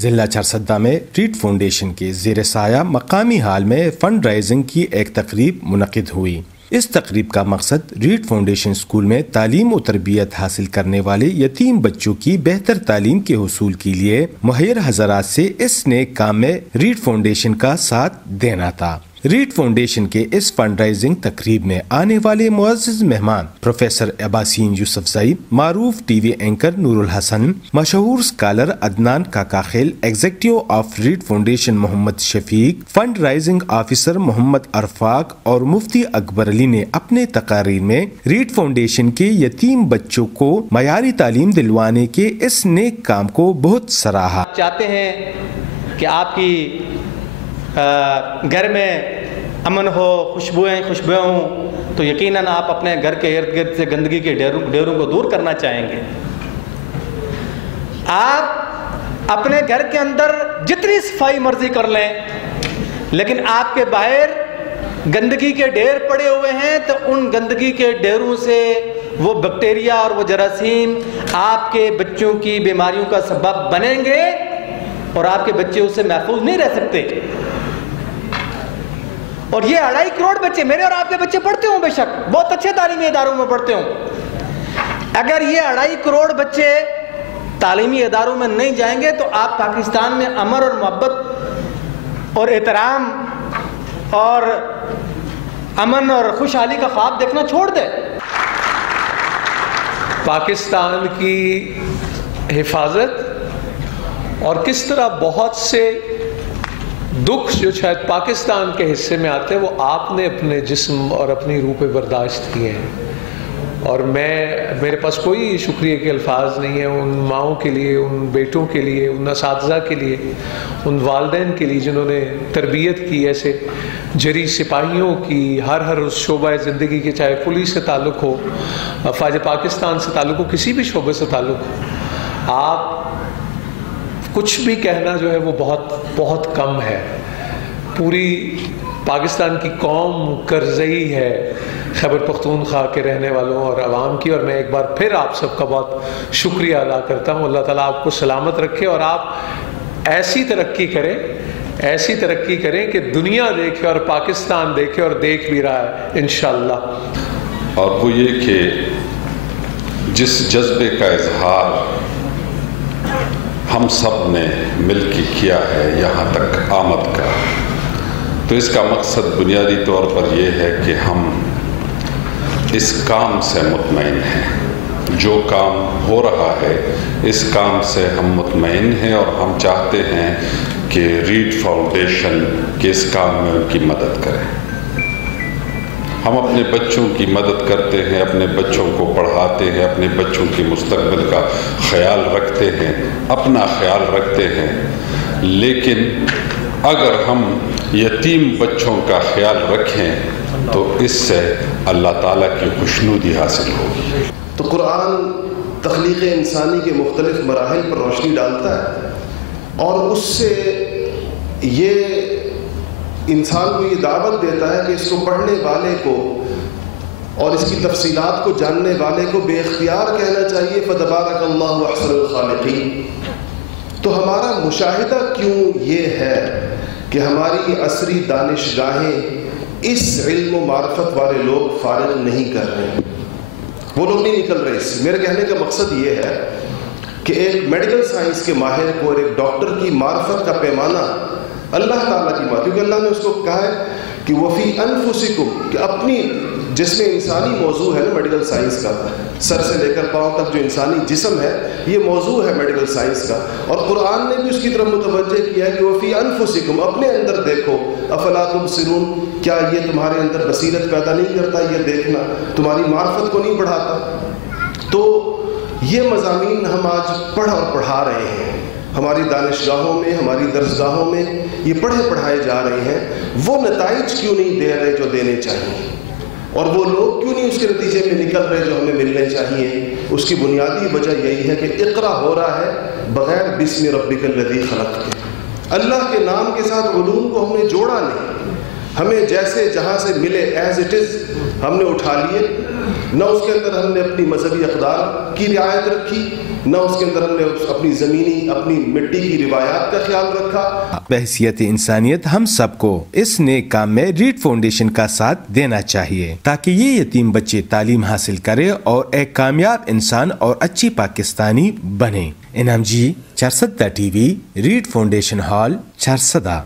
ضلع چارسدہ میں red foundation کے زیر سایہ مقامی ہال میں فنڈ رائزنگ کی ایک تقریب منعقد ہوئی۔ اس تقریب کا مقصد ریڈ فاؤنڈیشن اسکول میں تعلیم و تربیت حاصل کرنے والے یتیم بچوں کی بہتر تعلیم کے حصول کے لیے مہیر حضرات سے اس نیک کام میں ریڈ فاؤنڈیشن کا ساتھ دینا تھا۔ ریڈ فاؤنڈیشن کے اس فنڈ رائزنگ تقریب میں آنے والے معزز مہمان پروفیسر عباسین یوسف زئی، معروف T V anchor Noor ul Hassan, مشہور scholar Adnan Kakakhel, executive of Read Foundation Muhammad Shafiq, fund raising officer Muhammad Irfaq اور مفتی اکبر علی نے اپنے تقاریر میں ریڈ فاؤنڈیشن کے یتیم بچوں کو معیاری تعلیم دلوانے کے اس نیک کام کو بہت سراہا۔ چاہتے ہیں کہ آپ کی گھر میں امن ہو، خوشبوئیں ہوں، تو یقیناً آپ اپنے گھر کے ارد گرد سے گندگی کے ڈیروں کو دور کرنا چاہیں گے۔ آپ اپنے گھر کے اندر جتنی صفائی مرضی کر لیں، لیکن آپ کے باہر گندگی کے ڈھیر پڑے ہوئے ہیں تو ان گندگی کے ڈھیروں سے وہ بیکٹیریا اور وہ جراثیم آپ کے بچوں کی بیماریوں کا سبب بنیں گے اور آپ کے بچے اس سے محفوظ نہیں رہ سکتے۔ اور یہ 2.5 کروڑ بچے، میرے اور آپ کے بچے پڑھتے ہوں، بے شک بہت اچھے تعلیمی اداروں میں پڑھتے ہوں، اگر یہ 2.5 کروڑ بچے تعلیمی اداروں میں نہیں جائیں گے تو آپ پاکستان میں امن اور محبت اور احترام اور امن اور خوشحالی کا خواب دیکھنا چھوڑ دیں۔ پاکستان کی حفاظت اور کس طرح بہت سے دکھ جو شاید پاکستان کے حصے میں آتے ہیں وہ آپ نے اپنے جسم اور اپنی روح پہ برداشت کیے ہیں، اور میرے پاس کوئی شکریہ کے الفاظ نہیں ہیں ان ماؤں کے لیے، ان بیٹوں کے لیے، ان اساتذہ کے لیے، ان والدین کے لیے جنہوں نے تربیت کی ایسے جری سپاہیوں کی، ہر اس شعبہ زندگی کے، چاہے پولیس سے تعلق ہو، فوج پاکستان سے تعلق ہو، کسی بھی شعبے سے تعلق ہو، آپ کچھ بھی کہنا جو ہے وہ بہت کم ہے۔ پوری پاکستان کی قوم قرضئی ہے خیبر پختونخوا کے رہنے والوں اور عوام کی، اور میں ایک بار پھر آپ سب کا بہت شکریہ ادا کرتا ہوں۔ اللہ تعالیٰ آپ کو سلامت رکھے اور آپ ایسی ترقی کریں کہ دنیا دیکھے اور پاکستان دیکھے، اور دیکھ بھی رہا ہے انشاءاللہ۔ اور وہ یہ کہ جس جذبے کا اظہار ہم سب نے مل کے کیا ہے یہاں تک آمد کا، تو اس کا مقصد بنیادی طور پر یہ ہے کہ ہم اس کام سے مطمئن ہیں، جو کام ہو رہا ہے اس کام سے ہم مطمئن ہیں، اور ہم چاہتے ہیں کہ ریڈ فاؤنڈیشن کے اس کام میں ان کی مدد کریں۔ ہم اپنے بچوں کی مدد کرتے ہیں، اپنے بچوں کو پڑھاتے ہیں، اپنے بچوں کے مستقبل کا خیال رکھتے ہیں، اپنا خیال رکھتے ہیں، لیکن اگر ہم یتیم بچوں کا خیال رکھیں تو اس سے اللہ تعالیٰ کی خوشنودی حاصل ہوگی۔ تو قرآن تخلیق انسانی کے مختلف مراحل پر روشنی ڈالتا ہے، اور اس سے یہ انسان کو یہ دعوت دیتا ہے کہ اس کو پڑھنے والے کو اور اس کی تفصیلات کو جاننے والے کو بے اختیار کہنا چاہیے فتبارک اللہ احسن الخالقین۔ تو ہمارا مشاہدہ کیوں یہ ہے کہ ہماری عصری دانشگاہیں اس علم و معرفت والے لوگ فارغ نہیں کر رہے، وہ لوگ نہیں نکل رہے۔ اس میرے کہنے کا مقصد یہ ہے کہ ایک میڈیکل سائنس کے ماہر کو اور ایک ڈاکٹر کی معرفت کا پیمانہ اللہ تعالیٰ کی بات، کیونکہ اللہ نے اس کو کہا ہے کہ وفی انفسکم، کہ اپنی جس میں انسانی موضوع ہے نا میڈیکل سائنس کا، سر سے لے کر پاؤں تک جو انسانی جسم ہے یہ موضوع ہے میڈیکل سائنس کا، اور قرآن نے بھی اس کی طرف متوجہ کیا ہے کہ وفی انفسکم، اپنے اندر دیکھو، افلا تبصرون، کیا یہ تمہارے اندر بصیرت پیدا نہیں کرتا؟ یہ دیکھنا تمہاری معرفت کو نہیں بڑھاتا؟ تو یہ مضامین ہم آج پڑھ اور پڑھا رہے ہیں، ہماری دانشگاہوں میں، ہماری درسگاہوں میں یہ پڑھائے جا رہے ہیں۔ وہ نتائج کیوں نہیں دے رہے جو دینے چاہیے، اور وہ لوگ کیوں نہیں اس کے نتیجے میں نکل رہے جو ہمیں ملنے چاہیے؟ اس کی بنیادی وجہ یہی ہے کہ اقرا ہو رہا ہے بغیر بسم ربک الذی خلق کے، اللہ کے نام کے ساتھ علوم کو ہم نے جوڑا نہیں، ہمیں جیسے جہاں سے ملے ایز اٹ از ہم نے اٹھا لیے، نہ اس کے اندر ہم نے اپنی مذہبی اقدار کی رعایت رکھی، نہ اس کے اندر ہم نے اپنی زمینی، اپنی مٹی کی روایات کا خیال رکھا۔ بحیثیت انسانیت ہم سب کو اس نیک کام میں ریڈ فاؤنڈیشن کا ساتھ دینا چاہیے تاکہ یہ یتیم بچے تعلیم حاصل کرے اور ایک کامیاب انسان اور اچھی پاکستانی بنے۔ Inam ji, Charsadda T V, Read Foundation hall, Charsadda.